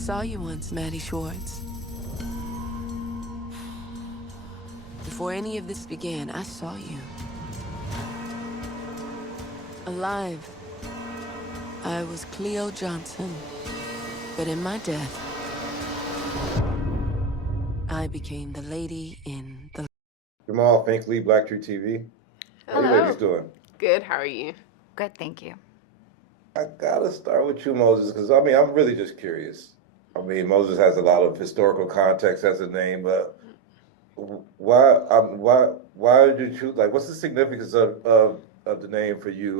saw you once, Maddie Schwartz. Before any of this began, I saw you. Alive. I was Cleo Johnson. But in my death, I became the lady in the... Jamal Finkley, Black Tree TV. How you ladies doing? Good, how are you? Good, thank you. I gotta start with you, Moses, because I mean, I'm really just curious. I mean, Moses has a lot of historical context as a name, but why did you choose? Like, what's the significance of the name for you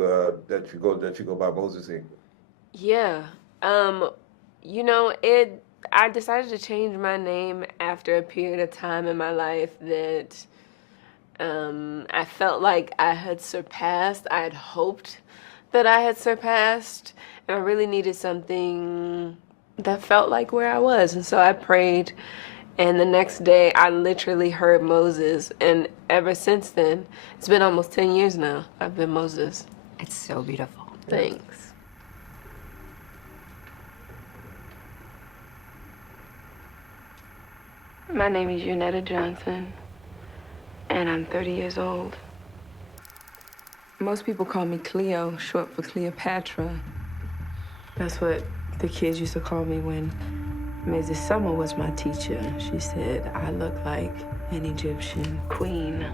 that you go by Moses Ingram? Yeah. You know, I decided to change my name after a period of time in my life that I felt like I had surpassed. I had hoped that I had surpassed, and I really needed something that felt like where I was. And so I prayed, and the next day I literally heard Moses, and ever since then, it's been almost 10 years now, I've been Moses. It's so beautiful. Thanks. My name is Unetta Johnson, and I'm 30 years old. Most people call me Cleo, short for Cleopatra. That's what the kids used to call me when Mrs. Summer was my teacher. She said I look like an Egyptian queen.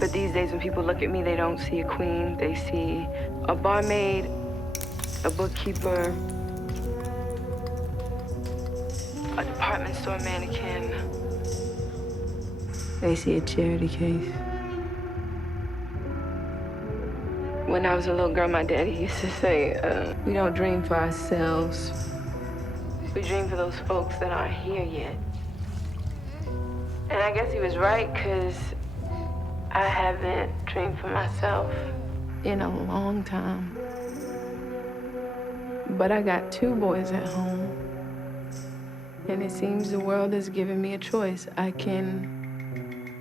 But these days when people look at me, they don't see a queen. They see a barmaid, a bookkeeper, a department store mannequin. They see a charity case. When I was a little girl, my daddy used to say, we don't dream for ourselves. We dream for those folks that aren't here yet. And I guess he was right, because I haven't dreamed for myself in a long time. But I got 2 boys at home. And it seems the world has given me a choice. I can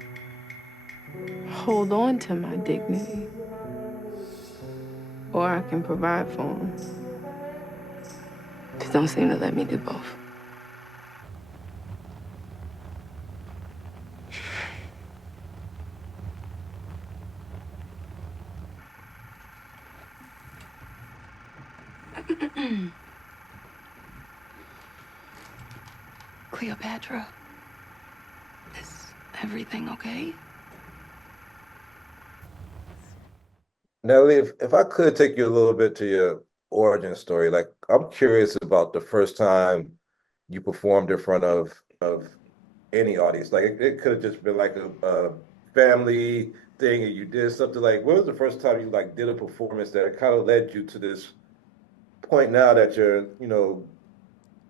hold on to my dignity, or I can provide for them. Just don't seem to let me do both. Cleopatra, is everything okay? Natalie, if I could take you a little bit to your origin story, like I'm curious about the first time you performed in front of any audience. Like it could have just been like a family thing, and you did something like. When was the first time you like did a performance that kind of led you to this point now that you're,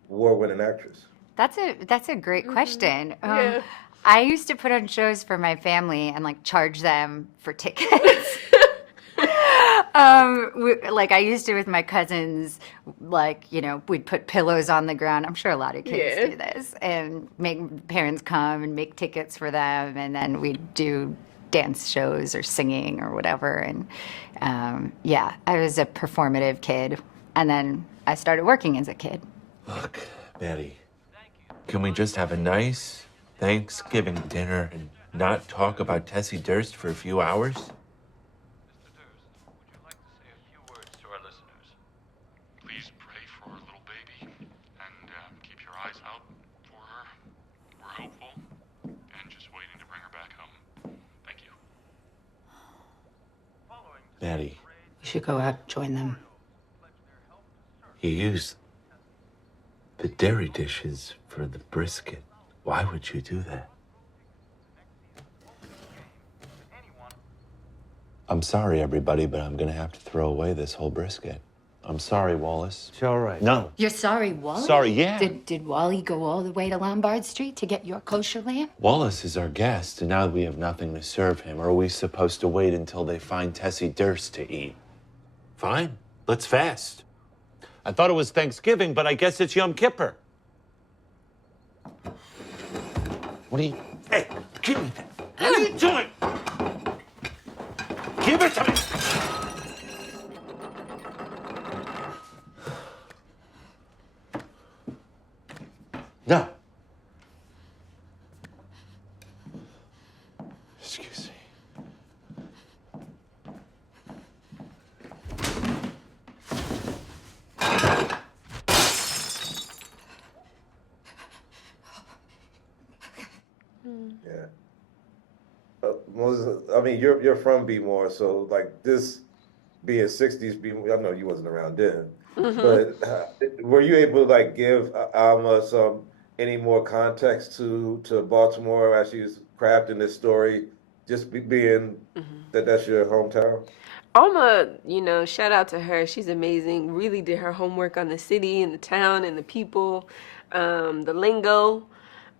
award-winning actress? That's a great question. Yeah. I used to put on shows for my family and like charge them for tickets. I used to with my cousins, we'd put pillows on the ground. I'm sure a lot of kids do this, and make parents come and make tickets for them, and then we'd do dance shows or singing or whatever. And I was a performative kid, and then I started working as a kid. Look, Betty, can we just have a nice Thanksgiving dinner and not talk about Tessie Durst for a few hours? Maddie. We should go out and join them. You used the dairy dishes for the brisket. Why would you do that? I'm sorry, everybody, but I'm gonna have to throw away this whole brisket. I'm sorry, Wallace. It's all right. No. You're sorry, Wally? Sorry, yeah. Did Wally go all the way to Lombard Street to get your kosher lamb? Wallace is our guest, and now that we have nothing to serve him, are we supposed to wait until they find Tessie Durst to eat? Fine, let's fast. I thought it was Thanksgiving, but I guess it's Yom Kippur. What are you... Hey, give me that. What are you doing? Give it to me. Yeah. I mean, you're from B-more, so like this being 60s B-more, I know you wasn't around then, but were you able to like give Alma some any more context to Baltimore as she's crafting this story, just being that that's your hometown? Alma, you know, shout out to her. She's amazing. Really did her homework on the city and the town and the people, the lingo.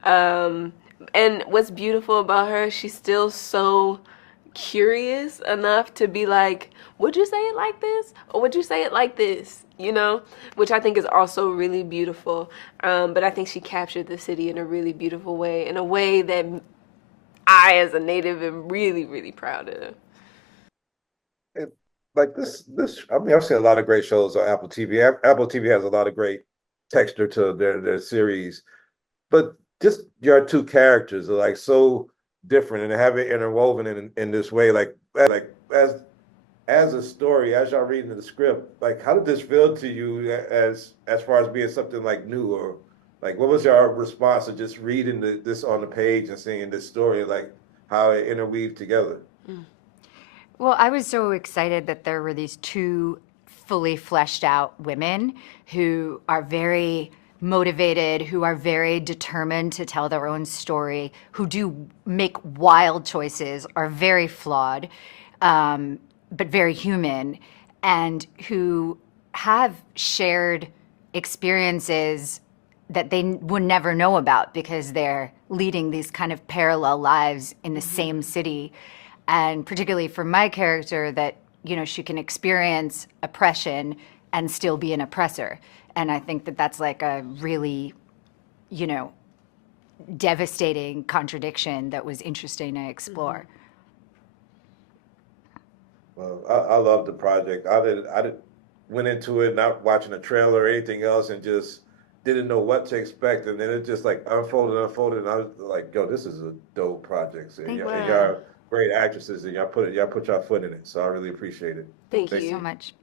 Um, and what's beautiful about her, she's still so curious enough to be like, would you say it like this? Or would you say it like this? You know, which I think is also really beautiful. But I think she captured the city in a really beautiful way, in a way that I, as a native, am really, really proud of. It, like this, I mean, I've seen a lot of great shows on Apple TV. Apple TV has a lot of great texture to their series, but just your two characters are like so different and have it interwoven in this way. Like as a story, as y'all reading the script, like how did this feel to you as far as being something like new or like what was your response to just reading this on the page and seeing this story, like how it interweaved together? Well, I was so excited that there were these two fully fleshed out women who are very motivated, who are very determined to tell their own story, who do make wild choices, are very flawed, but very human, and who have shared experiences that they would never know about because they're leading these kind of parallel lives in the same city. And particularly for my character, that, you know, she can experience oppression and still be an oppressor. And I think that that's like a really, you know, devastating contradiction that was interesting to explore. Well, I love the project. I did went into it not watching a trailer or anything else and just didn't know what to expect. And then it just like unfolded. And I was like, yo, this is a dope project. And Thank y'all you. are great actresses and y'all put y'all foot in it. So I really appreciate it. Thank Thank you you. so much.